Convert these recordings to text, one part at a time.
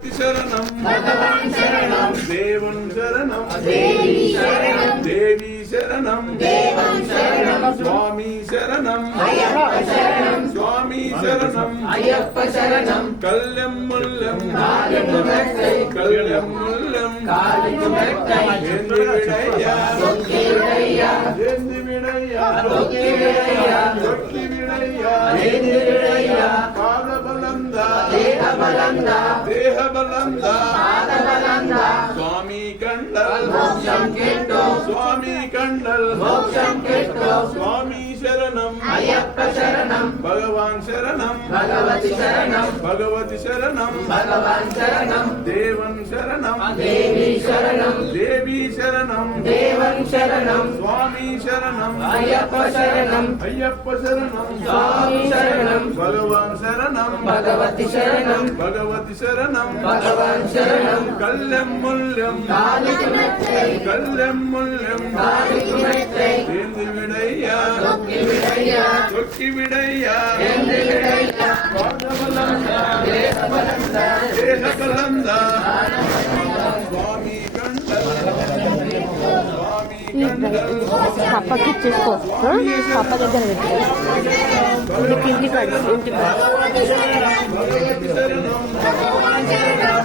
शरणं भगवान् शरणं देवं शरणं देवी शरणं स्वामी शरणं स्वामी शरणं कल्यं मुल्यं कल्यं मुल्यं देह बलंदा स्वामी कंडल स्वामी कंडल स्वामी शरणम अय्यप्पा शरणम भगवान शरणम भगवती शरणम भगवती शरणम भगवान शरणम देवन शरणम देवी शरणम देवी शरणम देवन शरणम स्वामी शरणम अय्यप्पा शरणम स्वामी शरणम भगवान शरणम भगवती शरणम भगवती शरणम भगवान शरणम कल्यं मुल्यं कल्यं मुल्यं एंदु विडैया चोक्की विडैया देह बलंदा स्वामी कंडल పాపకి ఇచ్చేసుకో పాప దగ్గర పెట్టు ఇంటి కాదు ఇంటి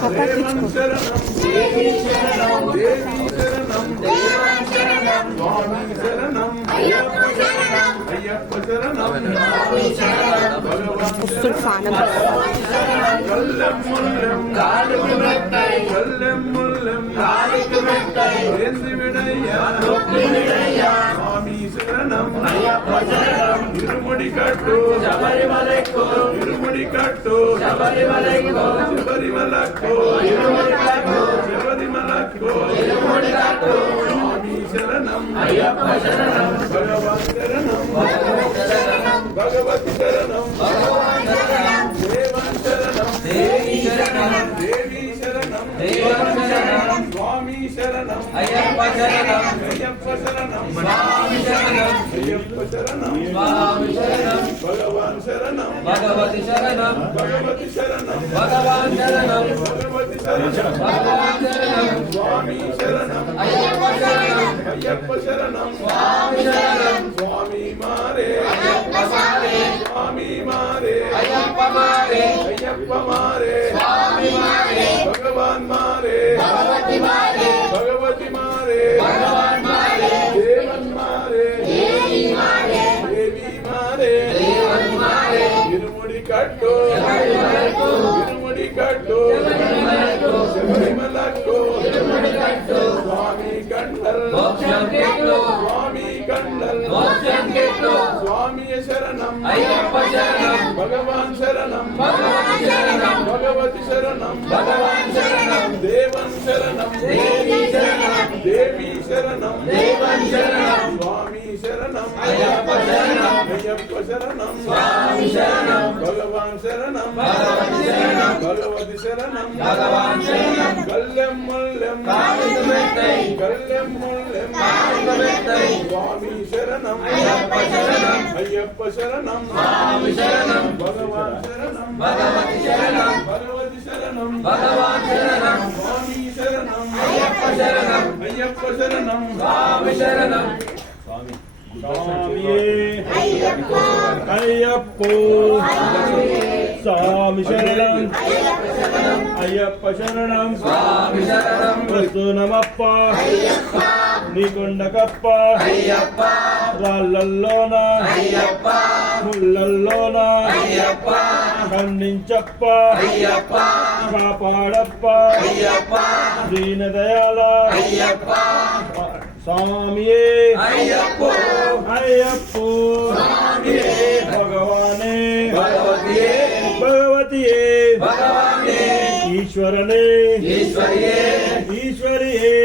పాపకి ఇచ్చుకో పుస్తుడు ఫానం स्वामी शरणम इरुमुडी कट्टू इरुमुडी कट्टू शबरिमलक्को शबरिमलक्को स्वामी शरणम भगवान शरणम भगवती शरणम देवन शरणम देवी शरणम स्वामी शरणम अय्यप्पा शरणम स्वामी शरणम अय्यप्पा शरणम स्वामी शरणम भगवान शरणम भगवती शरणम भगवती शरणम भगवान शरणम भगवती शरणम भगवान शरणम स्वामी शरणम अय्यप्पा शरणम स्वामी शरणम स्वामी मारे अय्यप्पा मारे स्वामी मारे अय्यप्पा मारे स्वामी मारे भगवान मारे भगवती मारे भगवान मारे देवन मारे देवी मारे देवन मारे इरुमुडी कट्टू शबरिमलक्को स्वामी कंडल स्वामी कंडल स्वामी शरणम अय्यप्पा शरणम भगवान शरणम भगवती शरणम भगवान शरणम देवन शरणम देवी शरणम देवन शरणम स्वामी शरणम अय्यप्पा शरणम स्वामी शरणम भगवान शरणम भगवती शरणम भगवान शरणम कल्यं मुल्यं कल्यं मुल्यं स्वामी शरणम अय्यप्पा शरणम स्वामी शरणम भगवान शरणम भगवती शरणम भगवान शरणम स्वामी शरणम अय्यप्पा शरणम स्वामी शरणम అయ్యప్పో స్వామి శరణం అయ్యప్ప శరణం स्वामी शरणम ప్రస్తునమప్ప నీకొండకప్ప రాళ్ళల్లోన ముళ్ళల్లోన ఖండించప్ప కాపాడప్ప దీనదయాల స్వామియే అయ్యప్పో భగవానే భగవతియే ఈశ్వరనే ఈశ్వరియే